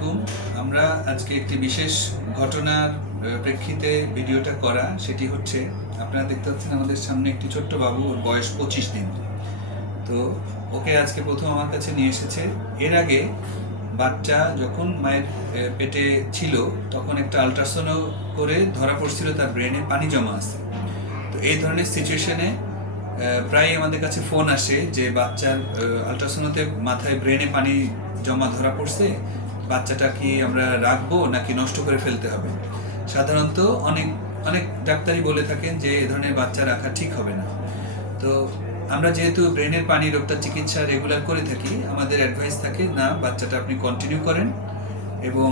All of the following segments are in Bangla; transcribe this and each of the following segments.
আলাইকুম। আমরা আজকে একটি বিশেষ ঘটনার প্রেক্ষিতে ভিডিওটা করা, সেটি হচ্ছে, আপনারা দেখতে পাচ্ছেন আমাদের সামনে একটি ছোট্ট বাবু, ওর বয়স পঁচিশ দিন। তো ওকে আজকে প্রথম আমার কাছে নিয়ে এসেছে। এর আগে বাচ্চা যখন মায়ের পেটে ছিল, তখন একটা আলট্রাসাউন্ড করে ধরা পড়ছিল, তার ব্রেনে পানি জমা আছে। তো এই ধরনের সিচুয়েশনে প্রায় আমাদের কাছে ফোন আসে যে বাচ্চার আলট্রাসাউন্ডতে মাথায় ব্রেনে পানি জমা ধরা পড়ছে বাচ্চাটা কি আমরা রাখব নাকি নষ্ট করে ফেলতে হবে? সাধারণত অনেক অনেক ডাক্তারই বলে থাকেন যে এ ধরনের বাচ্চা রাখা ঠিক হবে না। তো আমরা যেহেতু ব্রেনের পানি রোগটা চিকিৎসা রেগুলার করে থাকি, আমাদের অ্যাডভাইস থাকে, না, বাচ্চাটা আপনি কন্টিনিউ করেন। এবং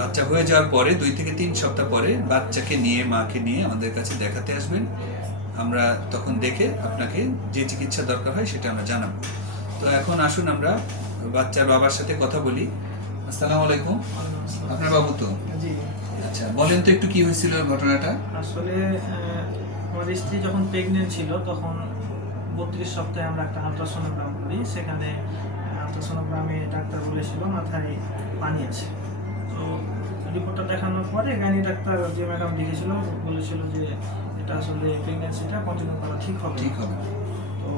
বাচ্চা হয়ে যাওয়ার পরে, দুই থেকে তিন সপ্তাহ পরে বাচ্চাকে নিয়ে, মাকে নিয়ে আমাদের কাছে দেখাতে আসবেন। আমরা তখন দেখে আপনাকে যে চিকিৎসা দরকার হয় সেটা আমরা জানাব। তো এখন আসুন আমরা বাচ্চার বাবার সাথে কথা বলি। আসসালামু আলাইকুম। আপনার বাবু তো? জি। আচ্ছা বলেন তো একটু কি হয়েছিল ঘটনাটা? আসলে আমার স্ত্রী যখন প্রেগনেন্ট ছিল তখন বত্রিশ সপ্তাহে আমরা একটা আলট্রাসোনোগ্রাম করি। সেখানে আলট্রাসোনোগ্রামে ডাক্তার বলেছিল মাথায় পানি আছে। তো রিপোর্টটা দেখানোর পরে গাইনি ডাক্তার যে ম্যাডাম লিখেছিল বলেছিল যে এটা আসলে প্রেগনেন্সিটা কন্টিনিউ করা ঠিক হবে। ঠিক হবে। তো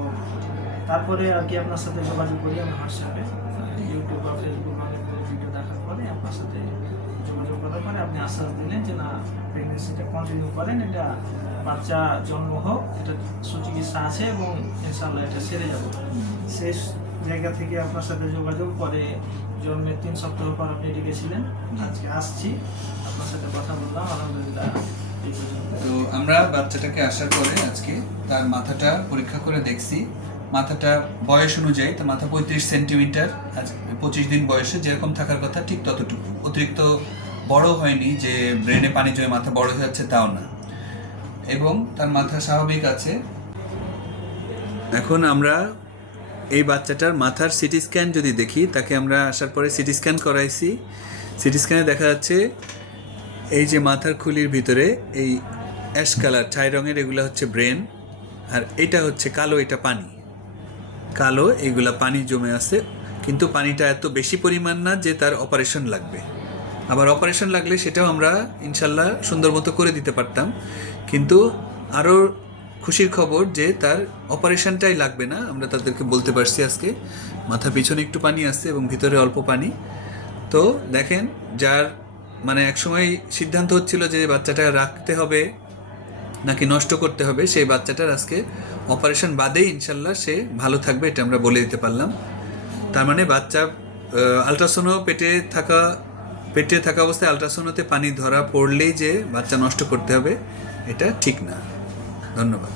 তারপরে আর কি আপনার সাথে যোগাযোগ করি আমি হোয়াটসঅ্যাপে। ইউটিউব বা ফেসবুক ভিডিও দেখার পরে আপনার সাথে যোগাযোগ করার পরে আপনি আশ্বাস দিলেন যে না প্রেগনেন্সিটা কন্টিনিউ করেন, এটা বাচ্চা জন্ম হোক, এটা সুচিকিৎসা আছে এবং ইনশাল্লাহ এটা সেরে যাবে। সেই জায়গা থেকে আপনার সাথে যোগাযোগ করে জন্মের তিন সপ্তাহ পর আপনি ডেকেছিলেন আজকে আসছি, আপনার সাথে কথা বললাম, আলহামদুলিল্লাহ। তো আমরা বাচ্চাটাকে আসার পরে আজকে তার মাথাটা পরীক্ষা করে দেখছি। মাথাটা বয়স অনুযায়ী, তার মাথা পঁয়ত্রিশ সেন্টিমিটার, আজ পঁচিশ দিন বয়সে, যেরকম থাকার কথা ঠিক ততটুকু। অতিরিক্ত বড় হয়নি যে ব্রেনে পানি জমে মাথা বড় হয়ে যাচ্ছে তাও না। এবং তার মাথা স্বাভাবিক আছে। এখন আমরা এই বাচ্চাটার মাথার সিটি স্ক্যান যদি দেখি, তাকে আমরা আসার পরে সিটি স্ক্যান করাইছি। সিটি স্ক্যানে দেখা যাচ্ছে এই যে মাথার খুলির ভিতরে এই অ্যাশ কালার, ছাই রঙের, এগুলো হচ্ছে ব্রেন, আর এটা হচ্ছে কালো, এটা পানি। কালো এইগুলা পানি জমে আছে, কিন্তু পানিটা এত বেশি পরিমাণ না যে তার অপারেশন লাগবে। আবার অপারেশন লাগলে সেটাও আমরা ইনশাল্লাহ সুন্দর মতো করে দিতে পারতাম, কিন্তু আরও খুশির খবর যে তার অপারেশনটাই লাগবে না, আমরা তাদেরকে বলতে পারছি আজকে মাথা পিছনে একটু পানি আসছে এবং ভিতরে অল্প পানি। তো দেখেন, যার মানে একসময় সিদ্ধান্ত হচ্ছিল যে বাচ্চাটা রাখতে হবে নাকি নষ্ট করতে হবে, সেই বাচ্চাটার আজকে অপারেশন বাদেই ইনশাল্লাহ সে ভালো থাকবে এটা আমরা বলে দিতে পারলাম। তার মানে বাচ্চা আলট্রাসোনো পেটে থাকা পেটে থাকা অবস্থায় আলট্রাসোনোতে পানি ধরা পড়লেই যে বাচ্চা নষ্ট করতে হবে, এটা ঠিক না। ধন্যবাদ।